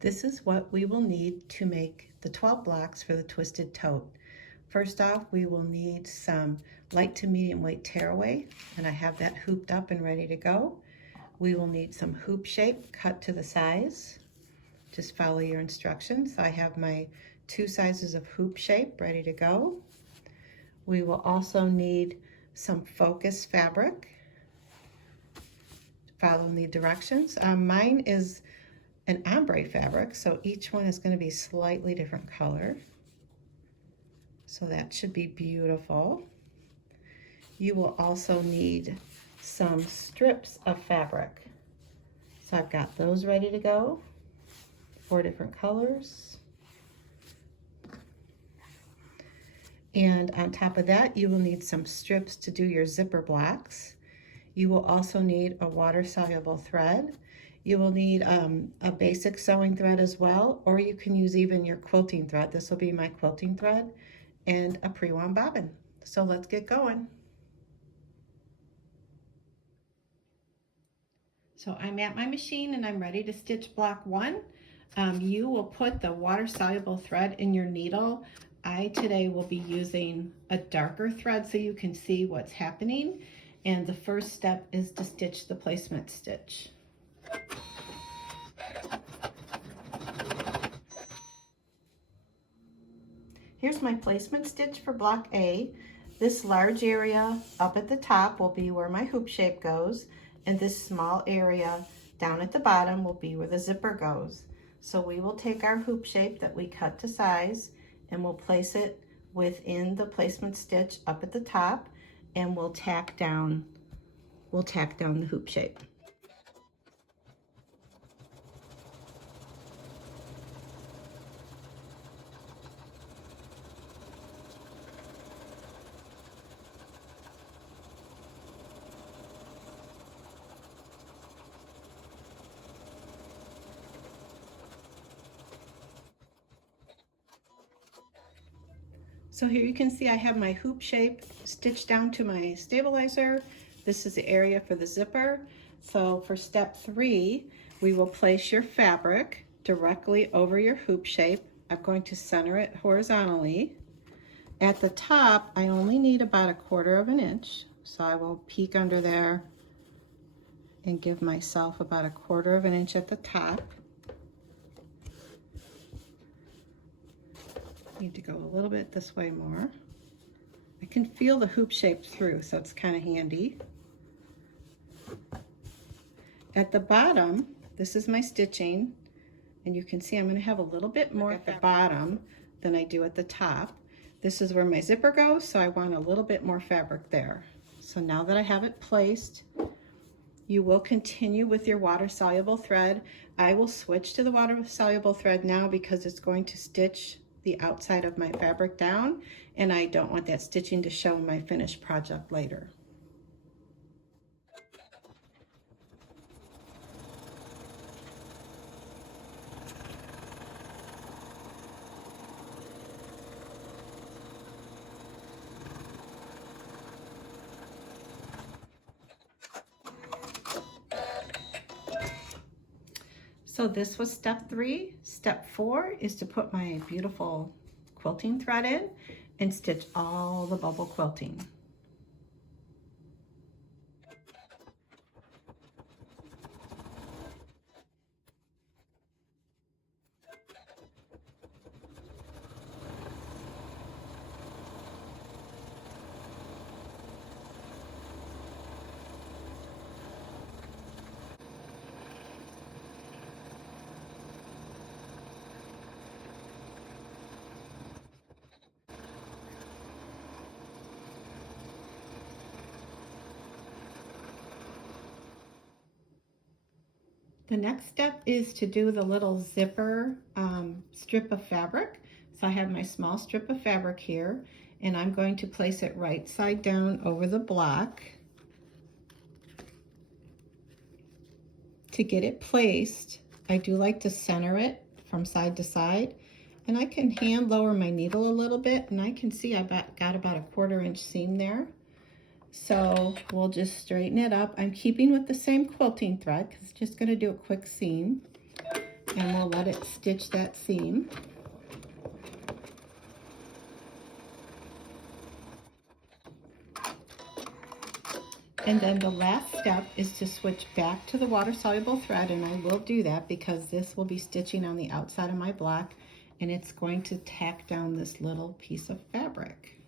This is what we will need to make the 12 blocks for the Twisted Tote. First off, we will need some light to medium weight tearaway, and I have that hooped up and ready to go. We will need some hoop shape cut to the size. Just follow your instructions. I have my 2 sizes of hoop shape ready to go. We will also need some focus fabric. Follow the directions. Mine is an ombre fabric, so each one is going to be slightly different color. So that should be beautiful. You will also need some strips of fabric. So I've got those ready to go, 4 different colors. And on top of that, you will need some strips to do your zipper blocks. You will also need a water-soluble thread. You will need a basic sewing thread as well, or you can use even your quilting thread. This will be my quilting thread, and a pre-wound bobbin. So let's get going. So I'm at my machine and I'm ready to stitch block 1. You will put the water-soluble thread in your needle. I today will be using a darker thread so you can see what's happening. And the first step is to stitch the placement stitch. Here's my placement stitch for block A. This large area up at the top will be where my hoop shape goes, and this small area down at the bottom will be where the zipper goes. So we will take our hoop shape that we cut to size and we'll place it within the placement stitch up at the top, and we'll tack down the hoop shape. So here you can see I have my hoop shape stitched down to my stabilizer. This is the area for the zipper. So for step 3, we will place your fabric directly over your hoop shape. I'm going to center it horizontally. At the top, I only need about 1/4 of an inch. So I will peek under there and give myself about 1/4 of an inch at the top. Need to go a little bit this way more. I can feel the hoop shape through, so it's kind of handy. At the bottom, this is my stitching, and you can see I'm going to have a little bit more at the bottom than I do at the top. This is where my zipper goes, so I want a little bit more fabric there. So now that I have it placed, you will continue with your water-soluble thread. I will switch to the water-soluble thread now because it's going to stitch the outside of my fabric down, and I don't want that stitching to show in my finished project later. So this was step 3. Step 4 is to put my beautiful quilting thread in and stitch all the bubble quilting. The next step is to do the little zipper strip of fabric. So I have my small strip of fabric here, and I'm going to place it right side down over the block. To get it placed, I do like to center it from side to side, and I can hand lower my needle a little bit, and I can see I've got about 1/4 inch seam there. So we'll just straighten it up. I'm keeping with the same quilting thread because it's just going to do a quick seam. and we'll let it stitch that seam. And then the last step is to switch back to the water-soluble thread, and I will do that because this will be stitching on the outside of my block, and it's going to tack down this little piece of fabric.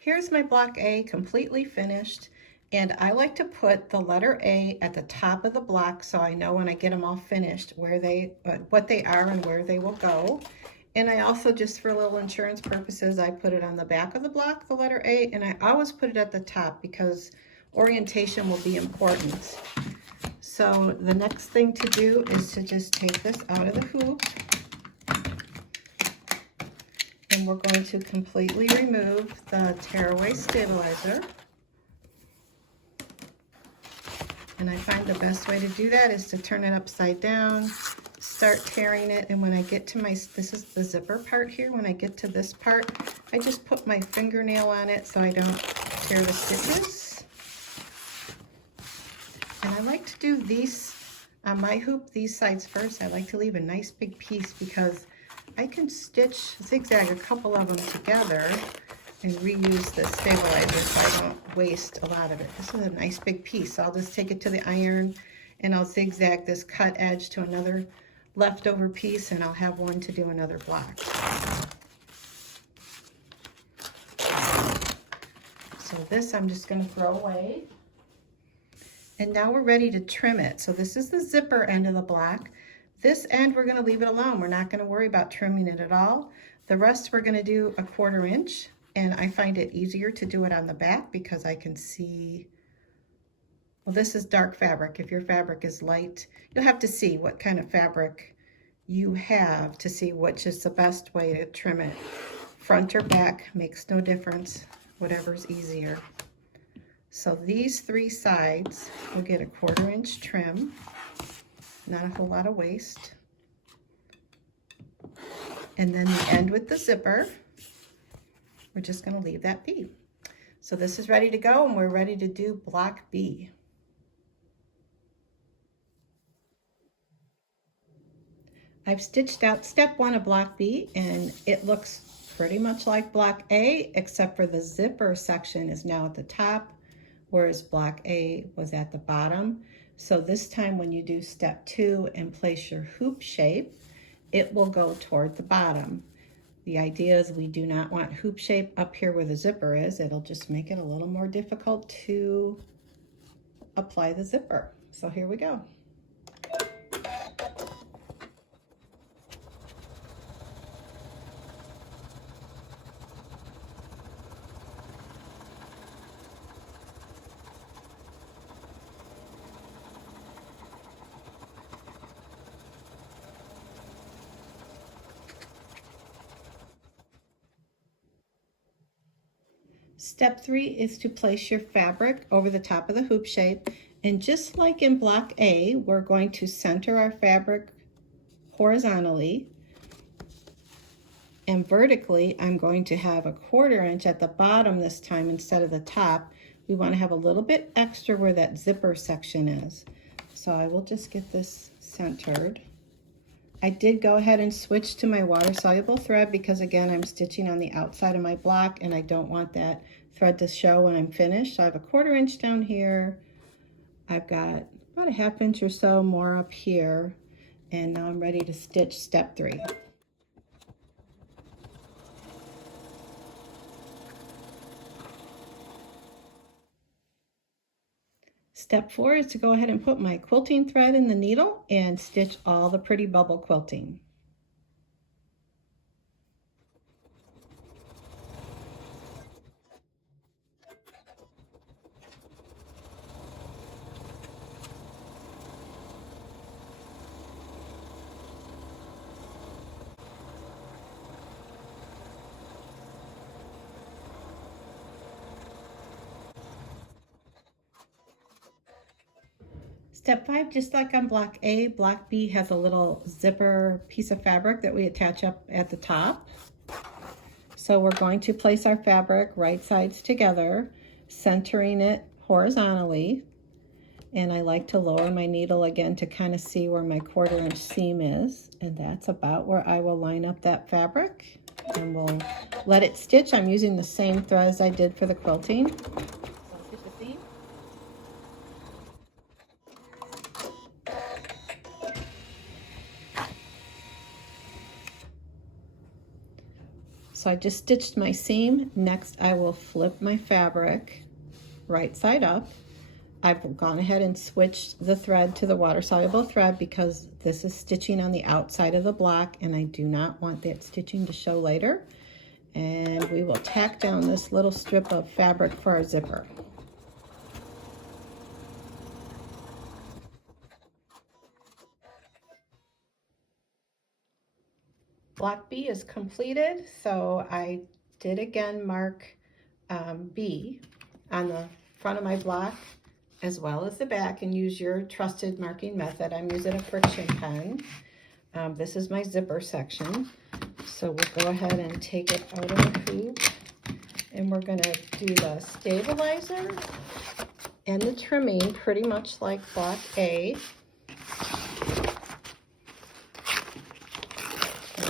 Here's my block A completely finished, and I like to put the letter A at the top of the block so I know when I get them all finished where what they are and where they will go. And I also, just for little insurance purposes, I put it on the back of the block, the letter A, and I always put it at the top because orientation will be important. So the next thing to do is to just take this out of the hoop. And we're going to completely remove the tearaway stabilizer. And I find the best way to do that is to turn it upside down, start tearing it, and when I get to this is the zipper part here, when I get to this part, I just put my fingernail on it so I don't tear the stitches. And I like to do these, on my hoop, these sides first. I like to leave a nice big piece because I can zigzag a couple of them together and reuse the stabilizer so I don't waste a lot of it. This is a nice big piece. So I'll just take it to the iron and I'll zigzag this cut edge to another leftover piece, and I'll have one to do another block. So this I'm just going to throw away. And now we're ready to trim it. So this is the zipper end of the block. This end, we're going to leave it alone. We're not going to worry about trimming it at all. The rest we're going to do 1/4 inch, and I find it easier to do it on the back because I can see, well, this is dark fabric. If your fabric is light, you'll have to see what kind of fabric you have to see which is the best way to trim it. Front or back makes no difference, whatever's easier. So these 3 sides will get 1/4 inch trim. Not a whole lot of waste. And then the end with the zipper, we're just going to leave that be. So this is ready to go, and we're ready to do block B. I've stitched out step 1 of block B, and it looks pretty much like block A, except for the zipper section is now at the top, whereas block A was at the bottom. So this time when you do step 2 and place your hoop shape, it will go toward the bottom. The idea is we do not want hoop shape up here where the zipper is. It'll just make it a little more difficult to apply the zipper. So here we go. Step 3 is to place your fabric over the top of the hoop shape, and just like in block A, we're going to center our fabric horizontally, and vertically I'm going to have 1/4 inch at the bottom this time instead of the top. We want to have a little bit extra where that zipper section is. So I will just get this centered. I did go ahead and switch to my water-soluble thread because, again, I'm stitching on the outside of my block and I don't want that thread to show when I'm finished. So I have 1/4 inch down here. I've got about 1/2 inch or so more up here. And now I'm ready to stitch step 3. Step 4 is to go ahead and put my quilting thread in the needle and stitch all the pretty bubble quilting. Step 5, just like on block A, block B has a little zipper piece of fabric that we attach up at the top. So we're going to place our fabric right sides together, centering it horizontally. And I like to lower my needle again to kind of see where my 1/4 inch seam is. And that's about where I will line up that fabric. And we'll let it stitch. I'm using the same threads I did for the quilting. So I just stitched my seam. Next, I will flip my fabric right side up. I've gone ahead and switched the thread to the water-soluble thread because this is stitching on the outside of the block and I do not want that stitching to show later. And we will tack down this little strip of fabric for our zipper. Block B is completed, so I did again mark B on the front of my block as well as the back, and use your trusted marking method. I'm using a friction pen. This is my zipper section, so we'll go ahead and take it out of the hoop, and we're going to do the stabilizer and the trimming pretty much like block A.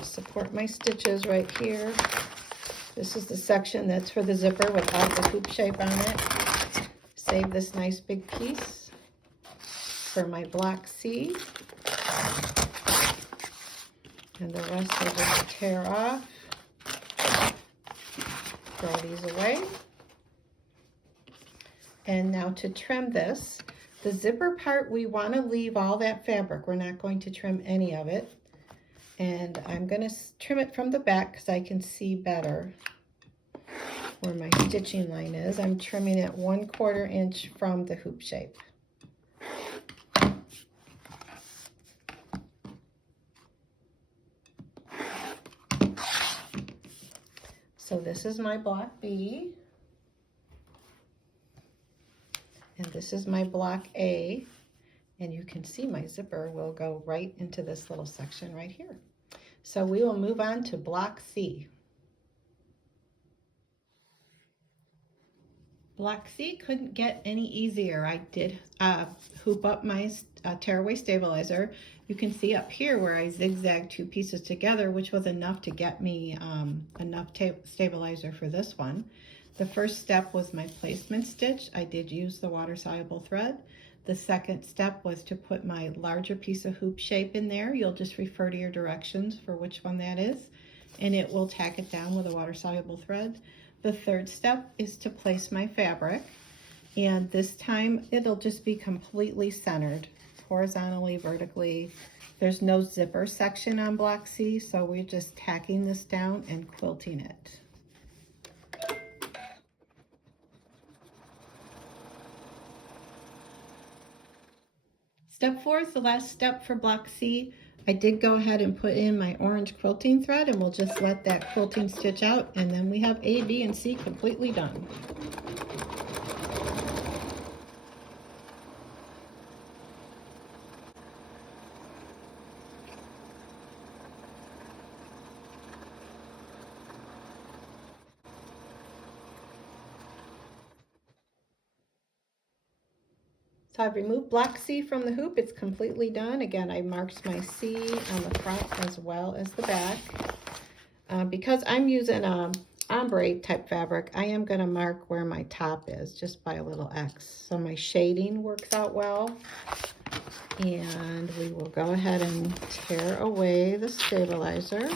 Support my stitches right here. This is the section that's for the zipper without the hoop shape on it. Save this nice big piece for my block C. And the rest will just tear off. Throw these away. And now to trim this, the zipper part, we want to leave all that fabric. We're not going to trim any of it. And I'm going to trim it from the back because I can see better where my stitching line is. I'm trimming it 1/4 inch from the hoop shape. So this is my block B. And this is my block A. And you can see my zipper will go right into this little section right here. So we will move on to block C. Block C couldn't get any easier. I did hoop up my tearaway stabilizer. You can see up here where I zigzagged 2 pieces together, which was enough to get me enough stabilizer for this one. The first step was my placement stitch. I did use the water-soluble thread. The second step was to put my larger piece of hoop shape in there. You'll just refer to your directions for which one that is, and it will tack it down with a water-soluble thread. The third step is to place my fabric, and this time it'll just be completely centered, horizontally, vertically. There's no zipper section on block C, so we're just tacking this down and quilting it. Step 4 is the last step for block C. I did go ahead and put in my orange quilting thread, and we'll just let that quilting stitch out, and then we have A, B, and C completely done. So I've removed block C from the hoop. It's completely done. Again, I marked my C on the front as well as the back. Because I'm using ombre type fabric, I am going to mark where my top is just by a little X. So my shading works out well. And we will go ahead and tear away the stabilizer.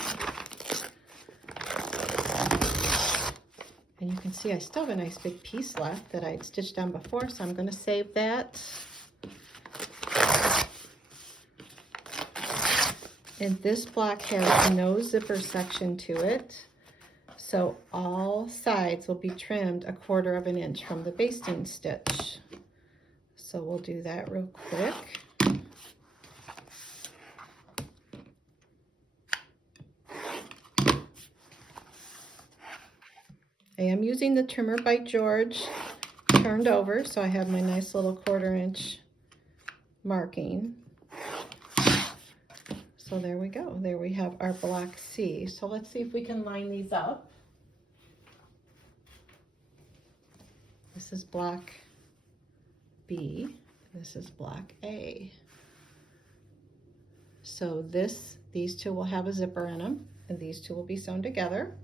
And you can see I still have a nice big piece left that I'd stitched on before, so I'm going to save that. And this block has no zipper section to it, so all sides will be trimmed 1/4 inch from the basting stitch. So we'll do that real quick. I am using the trimmer by George turned over, so I have my nice little 1/4 inch marking. So there we go. There we have our block C. So let's see if we can line these up. This is block B. This is block A. So these two will have a zipper in them, and these two will be sewn together.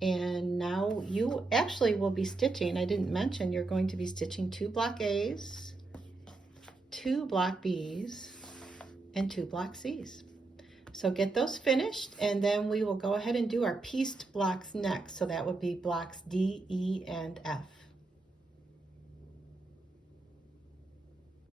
And now you actually will be stitching, I didn't mention, you're going to be stitching 2 block A's, 2 block B's, and 2 block C's. So get those finished, and then we will go ahead and do our pieced blocks next. So that would be blocks D, E, and F.